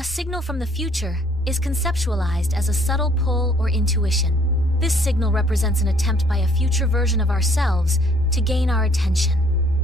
A signal from the future is conceptualized as a subtle pull or intuition. This signal represents an attempt by a future version of ourselves to gain our attention.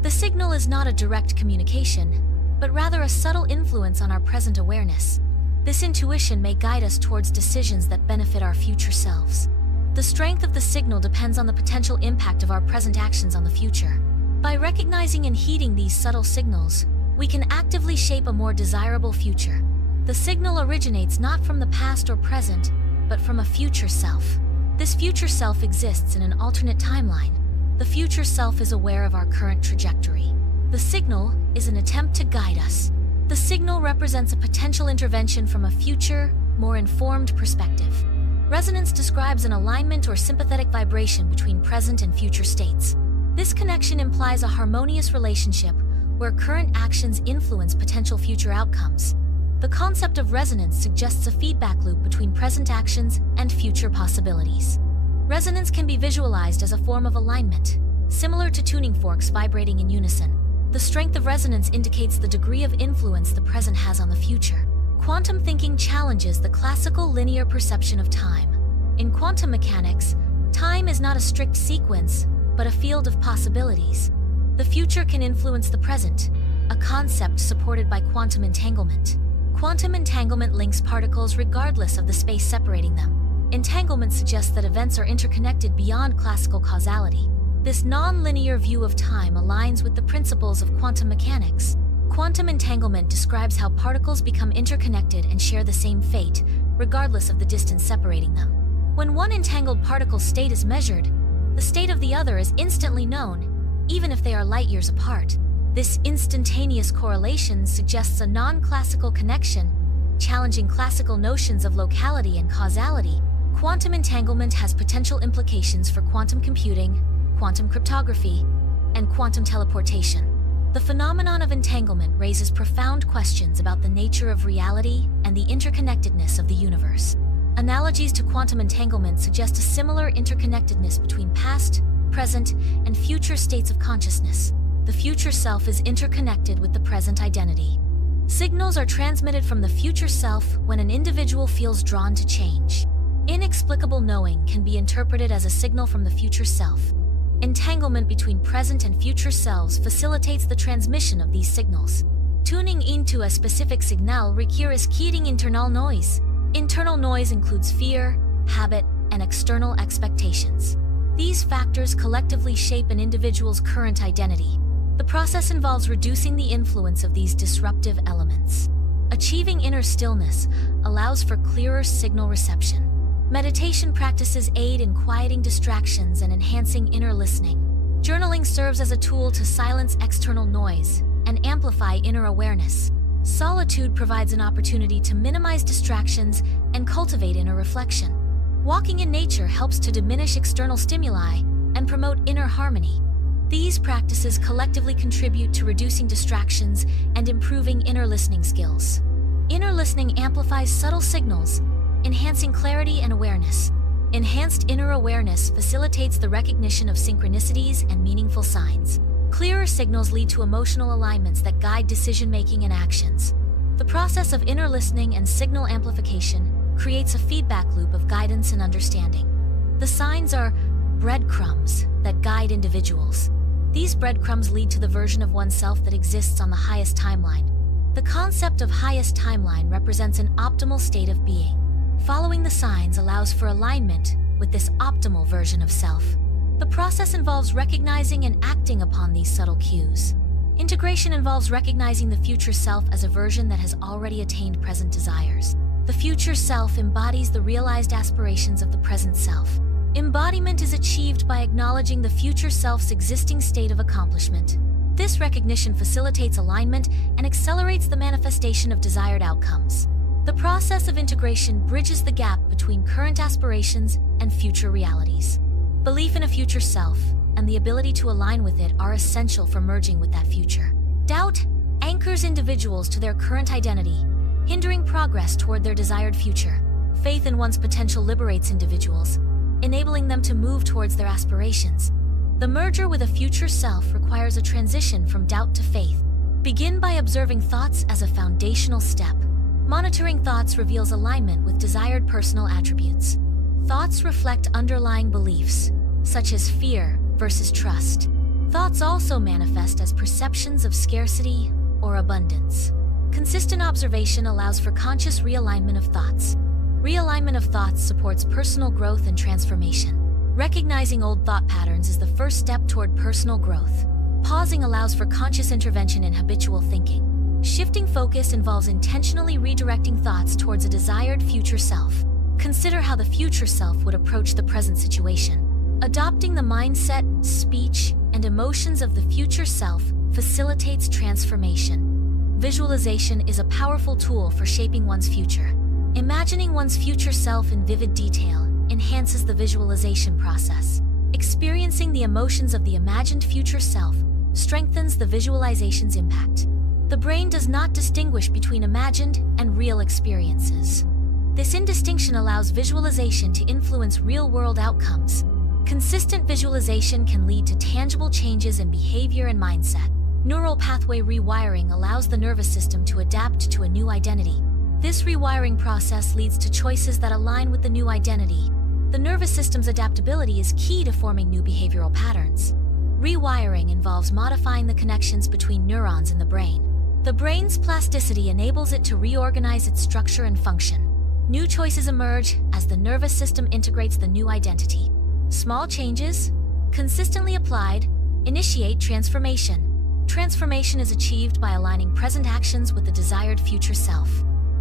The signal is not a direct communication, but rather a subtle influence on our present awareness. This intuition may guide us towards decisions that benefit our future selves. The strength of the signal depends on the potential impact of our present actions on the future. By recognizing and heeding these subtle signals, we can actively shape a more desirable future. The signal originates not from the past or present, but from a future self. This future self exists in an alternate timeline. The future self is aware of our current trajectory. The signal is an attempt to guide us. The signal represents a potential intervention from a future, more informed perspective. Resonance describes an alignment or sympathetic vibration between present and future states. This connection implies a harmonious relationship where current actions influence potential future outcomes. The concept of resonance suggests a feedback loop between present actions and future possibilities. Resonance can be visualized as a form of alignment, similar to tuning forks vibrating in unison. The strength of resonance indicates the degree of influence the present has on the future. Quantum thinking challenges the classical linear perception of time. In quantum mechanics, time is not a strict sequence, but a field of possibilities. The future can influence the present, a concept supported by quantum entanglement. Quantum entanglement links particles regardless of the space separating them. Entanglement suggests that events are interconnected beyond classical causality. This non-linear view of time aligns with the principles of quantum mechanics. Quantum entanglement describes how particles become interconnected and share the same fate, regardless of the distance separating them. When one entangled particle's state is measured, the state of the other is instantly known, even if they are light years apart. This instantaneous correlation suggests a non-classical connection, challenging classical notions of locality and causality. Quantum entanglement has potential implications for quantum computing, quantum cryptography, and quantum teleportation. The phenomenon of entanglement raises profound questions about the nature of reality and the interconnectedness of the universe. Analogies to quantum entanglement suggest a similar interconnectedness between past, present, and future states of consciousness. The future self is interconnected with the present identity. Signals are transmitted from the future self when an individual feels drawn to change. Inexplicable knowing can be interpreted as a signal from the future self. Entanglement between present and future selves facilitates the transmission of these signals. Tuning into a specific signal requires keeping internal noise. Internal noise includes fear, habit, and external expectations. These factors collectively shape an individual's current identity. The process involves reducing the influence of these disruptive elements. Achieving inner stillness allows for clearer signal reception. Meditation practices aid in quieting distractions and enhancing inner listening. Journaling serves as a tool to silence external noise and amplify inner awareness. Solitude provides an opportunity to minimize distractions and cultivate inner reflection. Walking in nature helps to diminish external stimuli and promote inner harmony. These practices collectively contribute to reducing distractions and improving inner listening skills. Inner listening amplifies subtle signals, enhancing clarity and awareness. Enhanced inner awareness facilitates the recognition of synchronicities and meaningful signs. Clearer signals lead to emotional alignments that guide decision-making and actions. The process of inner listening and signal amplification creates a feedback loop of guidance and understanding. The signs are breadcrumbs that guide individuals. These breadcrumbs lead to the version of oneself that exists on the highest timeline. The concept of highest timeline represents an optimal state of being. Following the signs allows for alignment with this optimal version of self. The process involves recognizing and acting upon these subtle cues. Integration involves recognizing the future self as a version that has already attained present desires. The future self embodies the realized aspirations of the present self. Embodiment is achieved by acknowledging the future self's existing state of accomplishment. This recognition facilitates alignment and accelerates the manifestation of desired outcomes. The process of integration bridges the gap between current aspirations and future realities. Belief in a future self and the ability to align with it are essential for merging with that future. Doubt anchors individuals to their current identity, hindering progress toward their desired future. Faith in one's potential liberates individuals, enabling them to move towards their aspirations. The merger with a future self requires a transition from doubt to faith. Begin by observing thoughts as a foundational step. Monitoring thoughts reveals alignment with desired personal attributes. Thoughts reflect underlying beliefs, such as fear versus trust. Thoughts also manifest as perceptions of scarcity or abundance. Consistent observation allows for conscious realignment of thoughts. Realignment of thoughts supports personal growth and transformation. Recognizing old thought patterns is the first step toward personal growth. Pausing allows for conscious intervention in habitual thinking. Shifting focus involves intentionally redirecting thoughts towards a desired future self. Consider how the future self would approach the present situation. Adopting the mindset, speech, and emotions of the future self facilitates transformation. Visualization is a powerful tool for shaping one's future. Imagining one's future self in vivid detail enhances the visualization process. Experiencing the emotions of the imagined future self strengthens the visualization's impact. The brain does not distinguish between imagined and real experiences. This indistinction allows visualization to influence real-world outcomes. Consistent visualization can lead to tangible changes in behavior and mindset. Neural pathway rewiring allows the nervous system to adapt to a new identity. This rewiring process leads to choices that align with the new identity. The nervous system's adaptability is key to forming new behavioral patterns. Rewiring involves modifying the connections between neurons in the brain. The brain's plasticity enables it to reorganize its structure and function. New choices emerge as the nervous system integrates the new identity. Small changes, consistently applied, initiate transformation. Transformation is achieved by aligning present actions with the desired future self.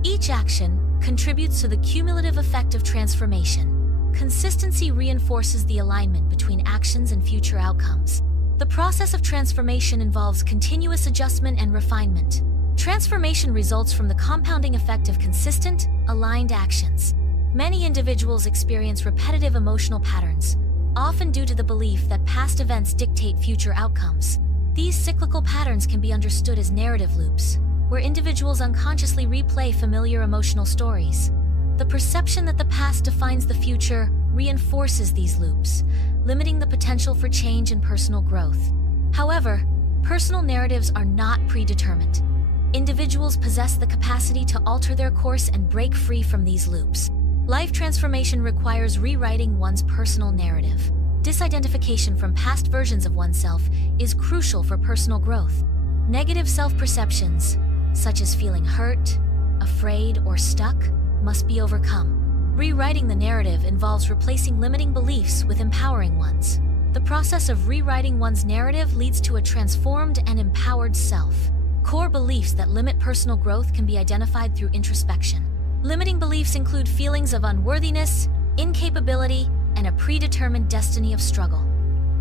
Each action contributes to the cumulative effect of transformation. Consistency reinforces the alignment between actions and future outcomes. The process of transformation involves continuous adjustment and refinement. Transformation results from the compounding effect of consistent, aligned actions. Many individuals experience repetitive emotional patterns, often due to the belief that past events dictate future outcomes. These cyclical patterns can be understood as narrative loops, where individuals unconsciously replay familiar emotional stories. The perception that the past defines the future reinforces these loops, limiting the potential for change and personal growth. However, personal narratives are not predetermined. Individuals possess the capacity to alter their course and break free from these loops. Life transformation requires rewriting one's personal narrative. Disidentification from past versions of oneself is crucial for personal growth. Negative self-perceptions, such as feeling hurt, afraid, or stuck, must be overcome. Rewriting the narrative involves replacing limiting beliefs with empowering ones. The process of rewriting one's narrative leads to a transformed and empowered self. Core beliefs that limit personal growth can be identified through introspection. Limiting beliefs include feelings of unworthiness, incapability, and a predetermined destiny of struggle.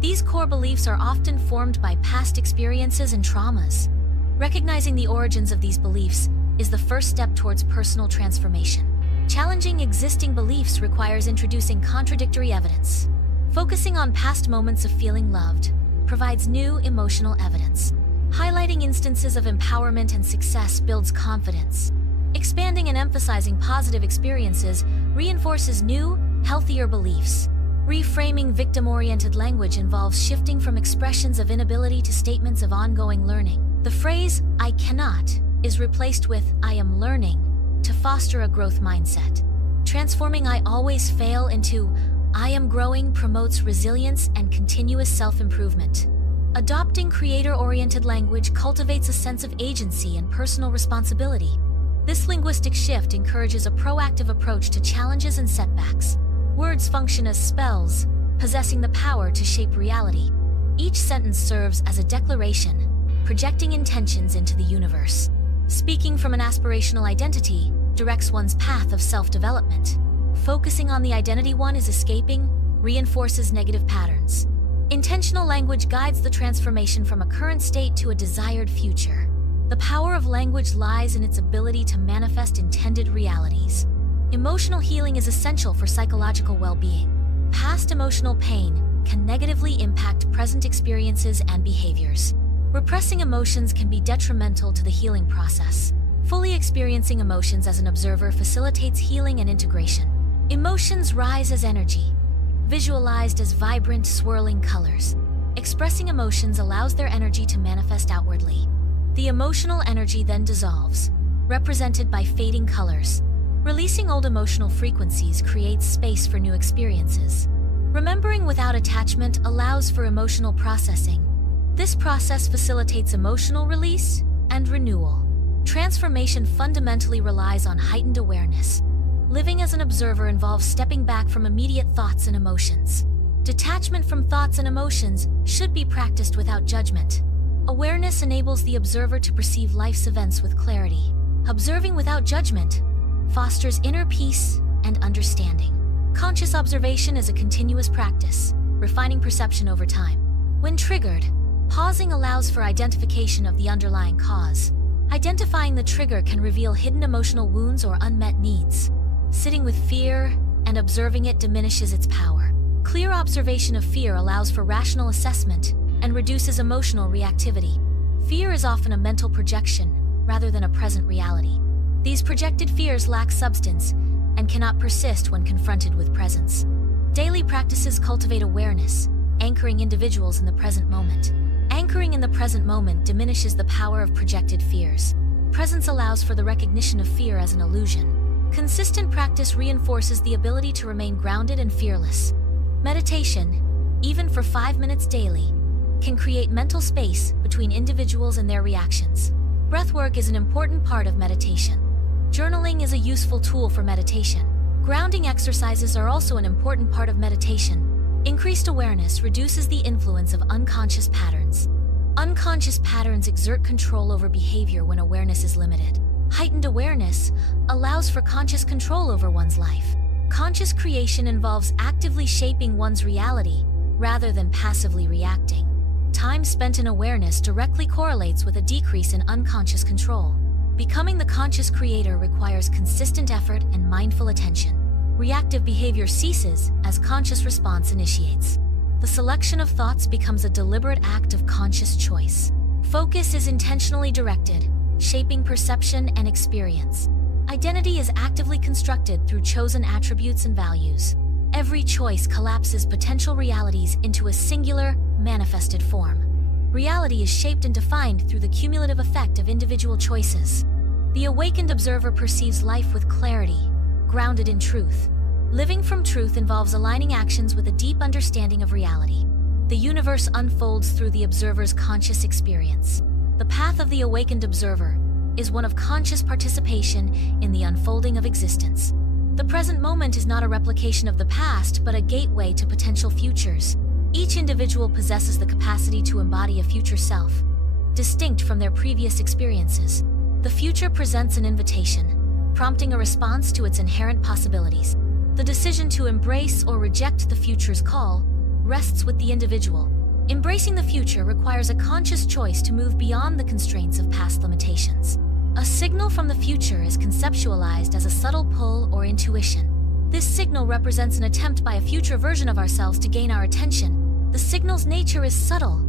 These core beliefs are often formed by past experiences and traumas. Recognizing the origins of these beliefs is the first step towards personal transformation. Challenging existing beliefs requires introducing contradictory evidence. Focusing on past moments of feeling loved provides new emotional evidence. Highlighting instances of empowerment and success builds confidence. Expanding and emphasizing positive experiences reinforces new, healthier beliefs. Reframing victim-oriented language involves shifting from expressions of inability to statements of ongoing learning. The phrase, "I cannot," is replaced with, "I am learning," to foster a growth mindset. Transforming "I always fail" into, "I am growing" promotes resilience and continuous self-improvement. Adopting creator-oriented language cultivates a sense of agency and personal responsibility. This linguistic shift encourages a proactive approach to challenges and setbacks. Words function as spells, possessing the power to shape reality. Each sentence serves as a declaration, projecting intentions into the universe. Speaking from an aspirational identity directs one's path of self-development. Focusing on the identity one is escaping reinforces negative patterns. Intentional language guides the transformation from a current state to a desired future. The power of language lies in its ability to manifest intended realities. Emotional healing is essential for psychological well-being. Past emotional pain can negatively impact present experiences and behaviors. Repressing emotions can be detrimental to the healing process. Fully experiencing emotions as an observer facilitates healing and integration. Emotions rise as energy, visualized as vibrant, swirling colors. Expressing emotions allows their energy to manifest outwardly. The emotional energy then dissolves, represented by fading colors. Releasing old emotional frequencies creates space for new experiences. Remembering without attachment allows for emotional processing. This process facilitates emotional release and renewal. Transformation fundamentally relies on heightened awareness. Living as an observer involves stepping back from immediate thoughts and emotions. Detachment from thoughts and emotions should be practiced without judgment. Awareness enables the observer to perceive life's events with clarity. Observing without judgment fosters inner peace and understanding. Conscious observation is a continuous practice, refining perception over time. When triggered, pausing allows for identification of the underlying cause. Identifying the trigger can reveal hidden emotional wounds or unmet needs. Sitting with fear and observing it diminishes its power. Clear observation of fear allows for rational assessment and reduces emotional reactivity. Fear is often a mental projection rather than a present reality. These projected fears lack substance and cannot persist when confronted with presence. Daily practices cultivate awareness, anchoring individuals in the present moment. Anchoring in the present moment diminishes the power of projected fears. Presence allows for the recognition of fear as an illusion. Consistent practice reinforces the ability to remain grounded and fearless. Meditation, even for 5 minutes daily, can create mental space between individuals and their reactions. Breathwork is an important part of meditation. Journaling is a useful tool for meditation. Grounding exercises are also an important part of meditation. Increased awareness reduces the influence of unconscious patterns. Unconscious patterns exert control over behavior when awareness is limited. Heightened awareness allows for conscious control over one's life. Conscious creation involves actively shaping one's reality rather than passively reacting. Time spent in awareness directly correlates with a decrease in unconscious control. Becoming the conscious creator requires consistent effort and mindful attention. Reactive behavior ceases as conscious response initiates. The selection of thoughts becomes a deliberate act of conscious choice. Focus is intentionally directed, shaping perception and experience. Identity is actively constructed through chosen attributes and values. Every choice collapses potential realities into a singular, manifested form. Reality is shaped and defined through the cumulative effect of individual choices. The awakened observer perceives life with clarity, grounded in truth. Living from truth involves aligning actions with a deep understanding of reality. The universe unfolds through the observer's conscious experience. The path of the awakened observer is one of conscious participation in the unfolding of existence. The present moment is not a replication of the past, but a gateway to potential futures. Each individual possesses the capacity to embody a future self, distinct from their previous experiences. The future presents an invitation, prompting a response to its inherent possibilities. The decision to embrace or reject the future's call rests with the individual. Embracing the future requires a conscious choice to move beyond the constraints of past limitations. A signal from the future is conceptualized as a subtle pull or intuition. This signal represents an attempt by a future version of ourselves to gain our attention. The signal's nature is subtle,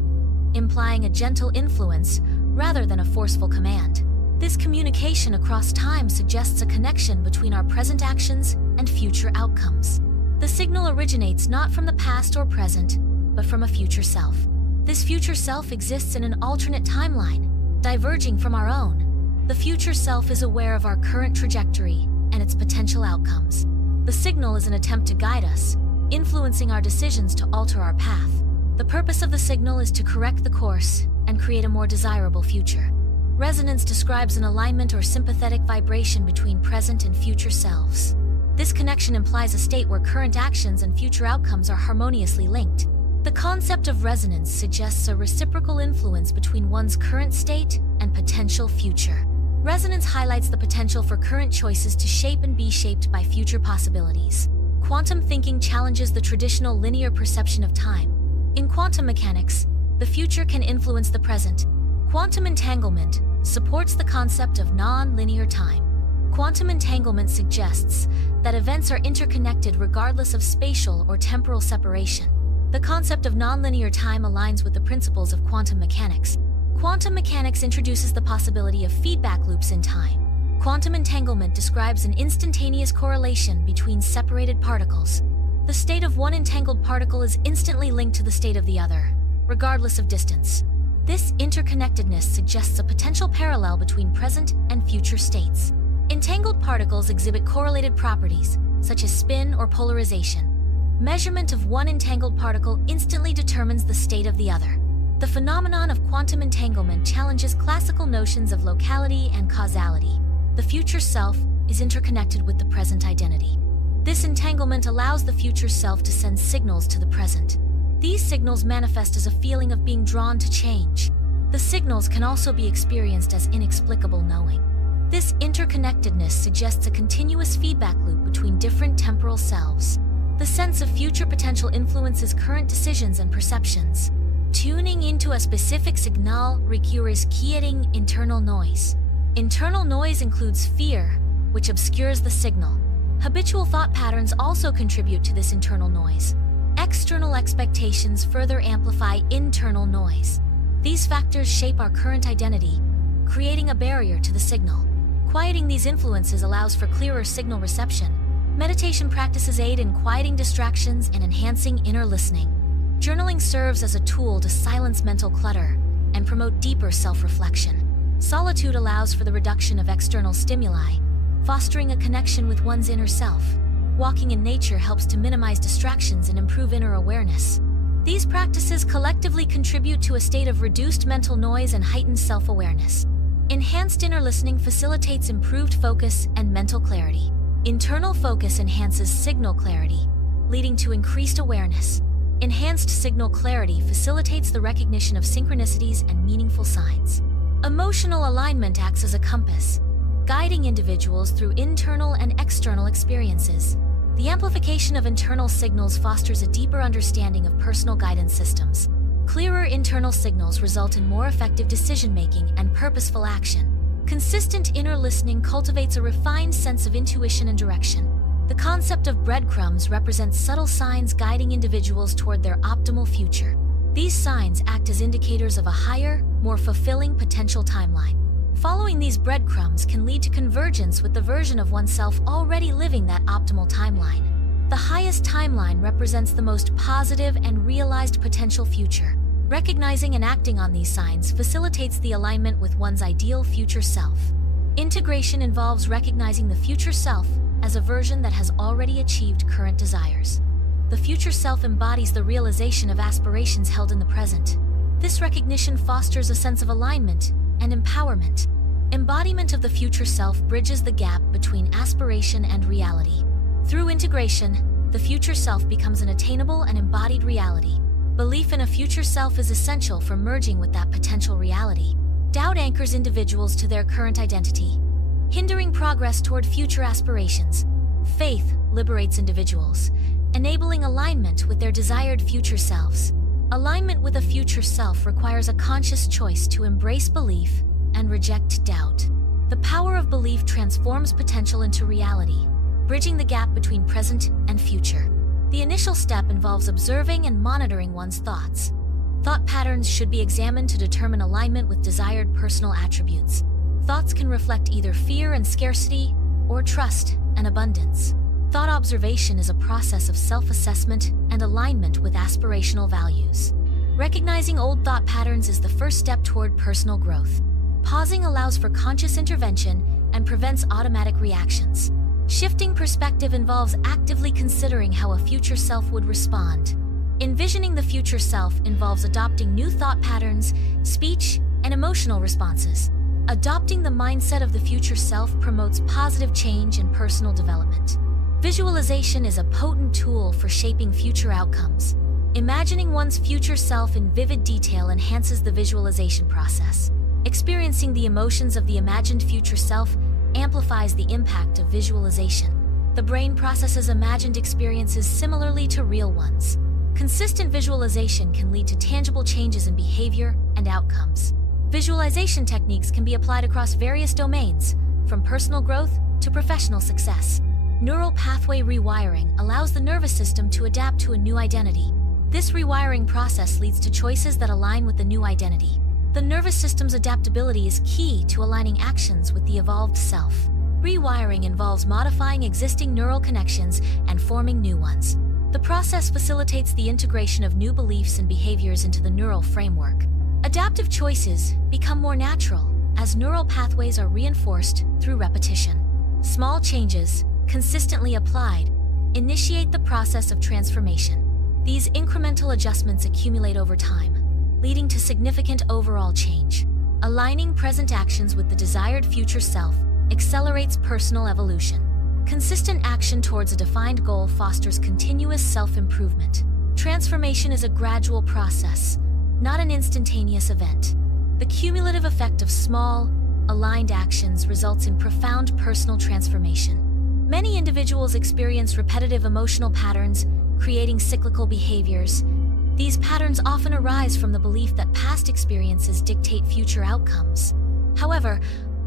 implying a gentle influence rather than a forceful command. This communication across time suggests a connection between our present actions and future outcomes. The signal originates not from the past or present, but from a future self. This future self exists in an alternate timeline, diverging from our own. The future self is aware of our current trajectory and its potential outcomes. The signal is an attempt to guide us, influencing our decisions to alter our path. The purpose of the signal is to correct the course and create a more desirable future. Resonance describes an alignment or sympathetic vibration between present and future selves. This connection implies a state where current actions and future outcomes are harmoniously linked. The concept of resonance suggests a reciprocal influence between one's current state and potential future. Resonance highlights the potential for current choices to shape and be shaped by future possibilities. Quantum thinking challenges the traditional linear perception of time. In quantum mechanics, the future can influence the present. Quantum entanglement supports the concept of non-linear time. Quantum entanglement suggests that events are interconnected regardless of spatial or temporal separation. The concept of non-linear time aligns with the principles of quantum mechanics. Quantum mechanics introduces the possibility of feedback loops in time. Quantum entanglement describes an instantaneous correlation between separated particles. The state of one entangled particle is instantly linked to the state of the other, regardless of distance. This interconnectedness suggests a potential parallel between present and future states. Entangled particles exhibit correlated properties, such as spin or polarization. Measurement of one entangled particle instantly determines the state of the other. The phenomenon of quantum entanglement challenges classical notions of locality and causality. The future self is interconnected with the present identity. This entanglement allows the future self to send signals to the present. These signals manifest as a feeling of being drawn to change. The signals can also be experienced as inexplicable knowing. This interconnectedness suggests a continuous feedback loop between different temporal selves. The sense of future potential influences current decisions and perceptions. Tuning into a specific signal requires quieting internal noise. Internal noise includes fear, which obscures the signal. Habitual thought patterns also contribute to this internal noise. External expectations further amplify internal noise. These factors shape our current identity, creating a barrier to the signal. Quieting these influences allows for clearer signal reception. Meditation practices aid in quieting distractions and enhancing inner listening. Journaling serves as a tool to silence mental clutter and promote deeper self-reflection. Solitude allows for the reduction of external stimuli, fostering a connection with one's inner self. Walking in nature helps to minimize distractions and improve inner awareness. These practices collectively contribute to a state of reduced mental noise and heightened self-awareness. Enhanced inner listening facilitates improved focus and mental clarity. Internal focus enhances signal clarity, leading to increased awareness. Enhanced signal clarity facilitates the recognition of synchronicities and meaningful signs. Emotional alignment acts as a compass, guiding individuals through internal and external experiences. The amplification of internal signals fosters a deeper understanding of personal guidance systems. Clearer internal signals result in more effective decision-making and purposeful action. Consistent inner listening cultivates a refined sense of intuition and direction. The concept of breadcrumbs represents subtle signs guiding individuals toward their optimal future. These signs act as indicators of a higher, more fulfilling potential timeline. Following these breadcrumbs can lead to convergence with the version of oneself already living that optimal timeline. The highest timeline represents the most positive and realized potential future. Recognizing and acting on these signs facilitates the alignment with one's ideal future self. Integration involves recognizing the future self as a version that has already achieved current desires. The future self embodies the realization of aspirations held in the present. This recognition fosters a sense of alignment and empowerment. Embodiment of the future self bridges the gap between aspiration and reality. Through integration, the future self becomes an attainable and embodied reality. Belief in a future self is essential for merging with that potential reality. Doubt anchors individuals to their current identity, hindering progress toward future aspirations. Faith liberates individuals, enabling alignment with their desired future selves. Alignment with a future self requires a conscious choice to embrace belief and reject doubt. The power of belief transforms potential into reality, bridging the gap between present and future. The initial step involves observing and monitoring one's thoughts. Thought patterns should be examined to determine alignment with desired personal attributes. Thoughts can reflect either fear and scarcity or trust and abundance. Thought observation is a process of self-assessment and alignment with aspirational values. Recognizing old thought patterns is the first step toward personal growth. Pausing allows for conscious intervention and prevents automatic reactions. Shifting perspective involves actively considering how a future self would respond. Envisioning the future self involves adopting new thought patterns, speech, and emotional responses. Adopting the mindset of the future self promotes positive change and personal development. Visualization is a potent tool for shaping future outcomes. Imagining one's future self in vivid detail enhances the visualization process. Experiencing the emotions of the imagined future self amplifies the impact of visualization. The brain processes imagined experiences similarly to real ones. Consistent visualization can lead to tangible changes in behavior and outcomes. Visualization techniques can be applied across various domains, from personal growth to professional success. Neural pathway rewiring allows the nervous system to adapt to a new identity. This rewiring process leads to choices that align with the new identity. The nervous system's adaptability is key to aligning actions with the evolved self. Rewiring involves modifying existing neural connections and forming new ones. The process facilitates the integration of new beliefs and behaviors into the neural framework. Adaptive choices become more natural as neural pathways are reinforced through repetition. Small changes, consistently applied, initiate the process of transformation. These incremental adjustments accumulate over time, leading to significant overall change. Aligning present actions with the desired future self accelerates personal evolution. Consistent action towards a defined goal fosters continuous self-improvement. Transformation is a gradual process, not an instantaneous event. The cumulative effect of small, aligned actions results in profound personal transformation. Many individuals experience repetitive emotional patterns, creating cyclical behaviors. These patterns often arise from the belief that past experiences dictate future outcomes. However,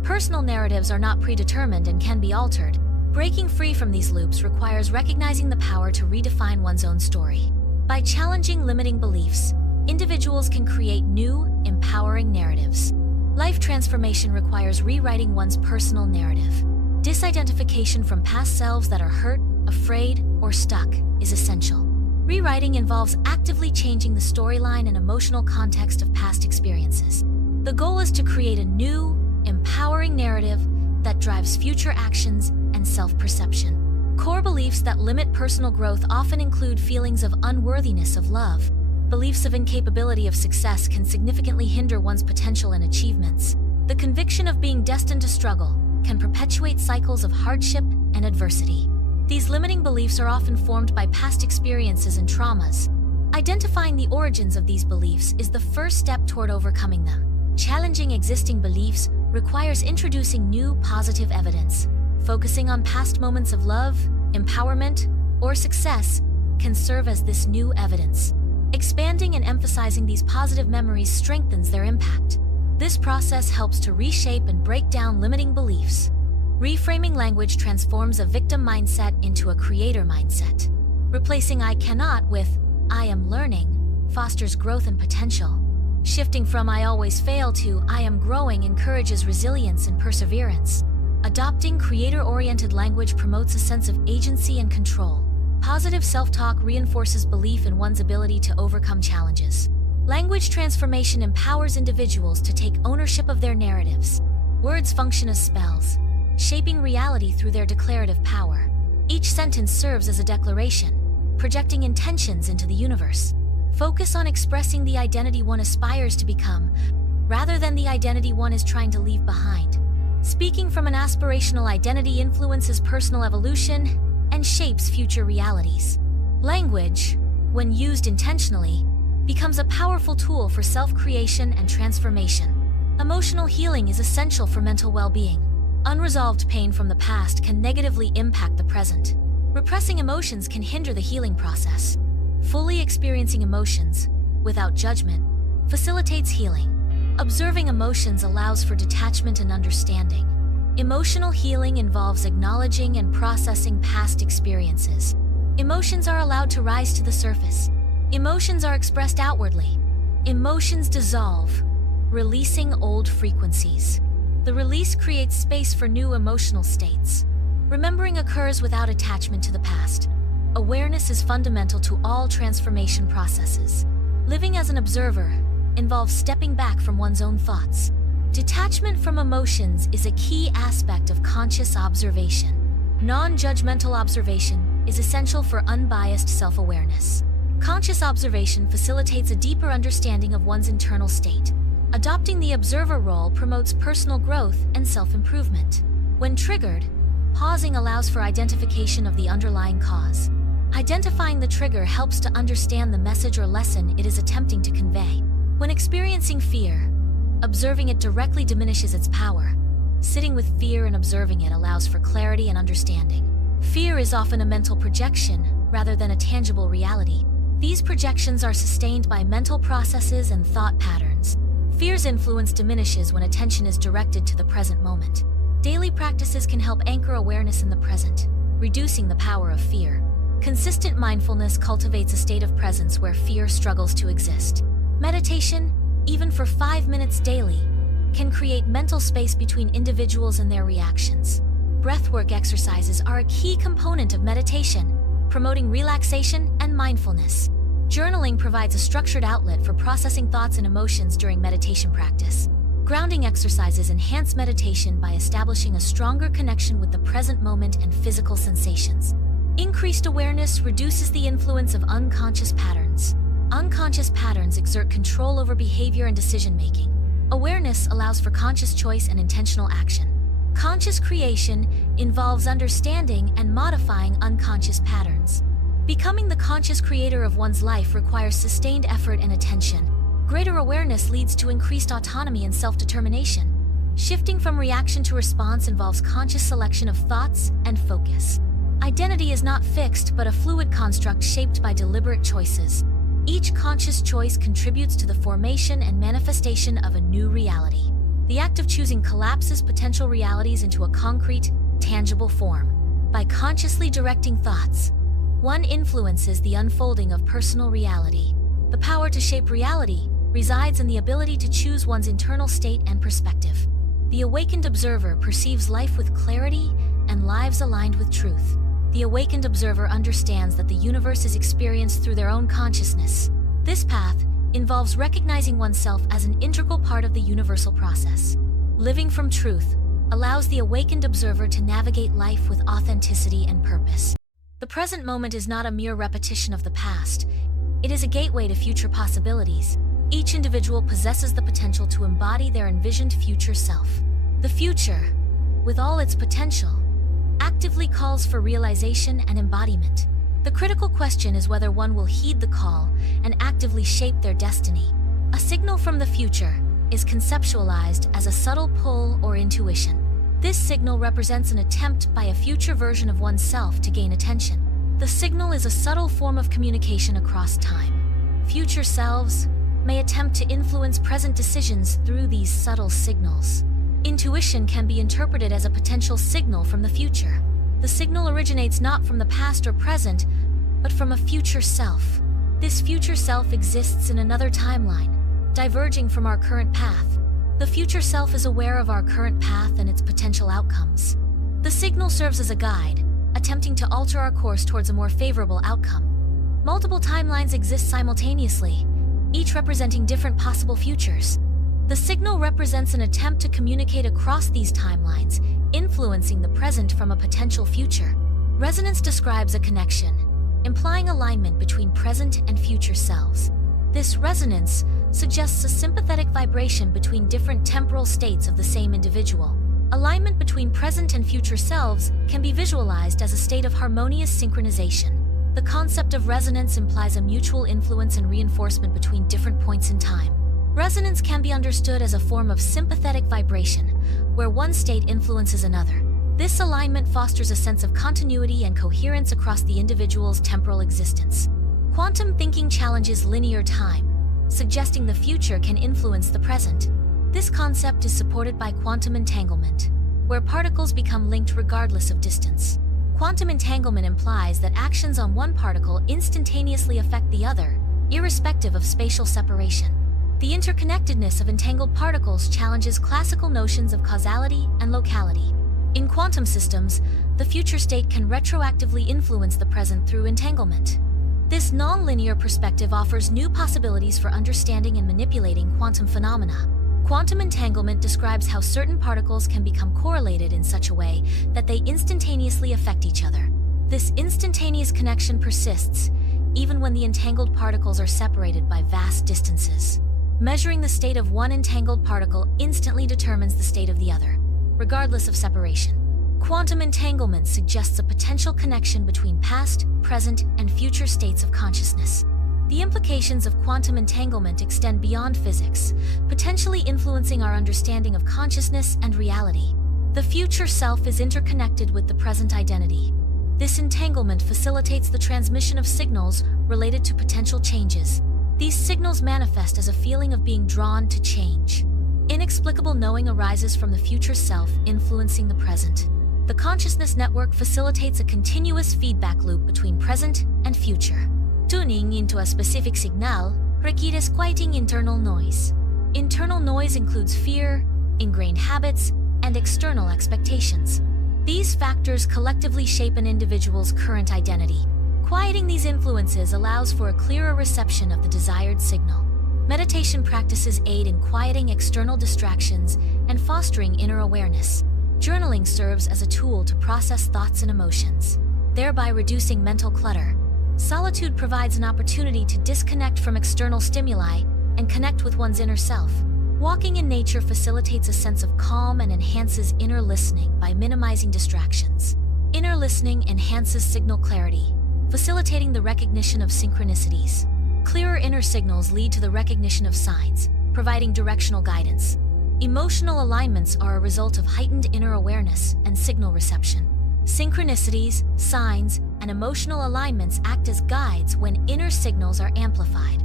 personal narratives are not predetermined and can be altered. Breaking free from these loops requires recognizing the power to redefine one's own story. By challenging limiting beliefs, individuals can create new, empowering narratives. Life transformation requires rewriting one's personal narrative. Disidentification from past selves that are hurt, afraid, or stuck is essential. Rewriting involves actively changing the storyline and emotional context of past experiences. The goal is to create a new, empowering narrative that drives future actions and self-perception. Core beliefs that limit personal growth often include feelings of unworthiness of love. Beliefs of incapability of success can significantly hinder one's potential and achievements. The conviction of being destined to struggle can perpetuate cycles of hardship and adversity. These limiting beliefs are often formed by past experiences and traumas. Identifying the origins of these beliefs is the first step toward overcoming them. Challenging existing beliefs requires introducing new positive evidence. Focusing on past moments of love, empowerment, or success can serve as this new evidence. Expanding and emphasizing these positive memories strengthens their impact. This process helps to reshape and break down limiting beliefs. Reframing language transforms a victim mindset into a creator mindset. Replacing "I cannot" with "I am learning" fosters growth and potential. Shifting from "I always fail" to "I am growing" encourages resilience and perseverance. Adopting creator-oriented language promotes a sense of agency and control. Positive self-talk reinforces belief in one's ability to overcome challenges. Language transformation empowers individuals to take ownership of their narratives. Words function as spells, shaping reality through their declarative power. Each sentence serves as a declaration, projecting intentions into the universe. Focus on expressing the identity one aspires to become, rather than the identity one is trying to leave behind. Speaking from an aspirational identity influences personal evolution and shapes future realities. Language, when used intentionally, becomes a powerful tool for self-creation and transformation. Emotional healing is essential for mental well-being. Unresolved pain from the past can negatively impact the present. Repressing emotions can hinder the healing process. Fully experiencing emotions, without judgment, facilitates healing. Observing emotions allows for detachment and understanding. Emotional healing involves acknowledging and processing past experiences. Emotions are allowed to rise to the surface. Emotions are expressed outwardly. Emotions dissolve, releasing old frequencies. The release creates space for new emotional states. Remembering occurs without attachment to the past. Awareness is fundamental to all transformation processes. Living as an observer involves stepping back from one's own thoughts. Detachment from emotions is a key aspect of conscious observation. Non-judgmental observation is essential for unbiased self-awareness. Conscious observation facilitates a deeper understanding of one's internal state. Adopting the observer role promotes personal growth and self-improvement. When triggered, pausing allows for identification of the underlying cause. Identifying the trigger helps to understand the message or lesson it is attempting to convey. When experiencing fear, observing it directly diminishes its power. Sitting with fear and observing it allows for clarity and understanding. Fear is often a mental projection rather than a tangible reality. These projections are sustained by mental processes and thought patterns. Fear's influence diminishes when attention is directed to the present moment. Daily practices can help anchor awareness in the present, reducing the power of fear. Consistent mindfulness cultivates a state of presence where fear struggles to exist. Meditation, even for 5 minutes daily, can create mental space between individuals and their reactions. Breathwork exercises are a key component of meditation, promoting relaxation and mindfulness. Journaling provides a structured outlet for processing thoughts and emotions during meditation practice. Grounding exercises enhance meditation by establishing a stronger connection with the present moment and physical sensations. Increased awareness reduces the influence of unconscious patterns. Unconscious patterns exert control over behavior and decision-making. Awareness allows for conscious choice and intentional action. Conscious creation involves understanding and modifying unconscious patterns. Becoming the conscious creator of one's life requires sustained effort and attention. Greater awareness leads to increased autonomy and self-determination. Shifting from reaction to response involves conscious selection of thoughts and focus. Identity is not fixed, but a fluid construct shaped by deliberate choices. Each conscious choice contributes to the formation and manifestation of a new reality. The act of choosing collapses potential realities into a concrete, tangible form. By consciously directing thoughts, one influences the unfolding of personal reality. The power to shape reality resides in the ability to choose one's internal state and perspective. The awakened observer perceives life with clarity and lives aligned with truth. The awakened observer understands that the universe is experienced through their own consciousness. This path involves recognizing oneself as an integral part of the universal process. Living from truth allows the awakened observer to navigate life with authenticity and purpose. The present moment is not a mere repetition of the past. It is a gateway to future possibilities. Each individual possesses the potential to embody their envisioned future self. The future, with all its potential, actively calls for realization and embodiment. The critical question is whether one will heed the call and actively shape their destiny. A signal from the future is conceptualized as a subtle pull or intuition. This signal represents an attempt by a future version of oneself to gain attention. The signal is a subtle form of communication across time. Future selves may attempt to influence present decisions through these subtle signals. Intuition can be interpreted as a potential signal from the future. The signal originates not from the past or present, but from a future self. This future self exists in another timeline, diverging from our current path. The future self is aware of our current path and its potential outcomes. The signal serves as a guide, attempting to alter our course towards a more favorable outcome. Multiple timelines exist simultaneously, each representing different possible futures. The signal represents an attempt to communicate across these timelines, influencing the present from a potential future. Resonance describes a connection, implying alignment between present and future selves. This resonance suggests a sympathetic vibration between different temporal states of the same individual. Alignment between present and future selves can be visualized as a state of harmonious synchronization. The concept of resonance implies a mutual influence and reinforcement between different points in time. Resonance can be understood as a form of sympathetic vibration, where one state influences another. This alignment fosters a sense of continuity and coherence across the individual's temporal existence. Quantum thinking challenges linear time, suggesting the future can influence the present. This concept is supported by quantum entanglement, where particles become linked regardless of distance. Quantum entanglement implies that actions on one particle instantaneously affect the other, irrespective of spatial separation. The interconnectedness of entangled particles challenges classical notions of causality and locality. In quantum systems, the future state can retroactively influence the present through entanglement. This non-linear perspective offers new possibilities for understanding and manipulating quantum phenomena. Quantum entanglement describes how certain particles can become correlated in such a way that they instantaneously affect each other. This instantaneous connection persists, even when the entangled particles are separated by vast distances. Measuring the state of one entangled particle instantly determines the state of the other, regardless of separation. Quantum entanglement suggests a potential connection between past, present, and future states of consciousness. The implications of quantum entanglement extend beyond physics, potentially influencing our understanding of consciousness and reality. The future self is interconnected with the present identity. This entanglement facilitates the transmission of signals related to potential changes. These signals manifest as a feeling of being drawn to change. Inexplicable knowing arises from the future self influencing the present. The consciousness network facilitates a continuous feedback loop between present and future. Tuning into a specific signal requires quieting internal noise. Internal noise includes fear, ingrained habits, and external expectations. These factors collectively shape an individual's current identity. Quieting these influences allows for a clearer reception of the desired signal. Meditation practices aid in quieting external distractions and fostering inner awareness. Journaling serves as a tool to process thoughts and emotions, thereby reducing mental clutter. Solitude provides an opportunity to disconnect from external stimuli and connect with one's inner self. Walking in nature facilitates a sense of calm and enhances inner listening by minimizing distractions. Inner listening enhances signal clarity, facilitating the recognition of synchronicities. Clearer inner signals lead to the recognition of signs, providing directional guidance. Emotional alignments are a result of heightened inner awareness and signal reception. Synchronicities, signs, and emotional alignments act as guides when inner signals are amplified.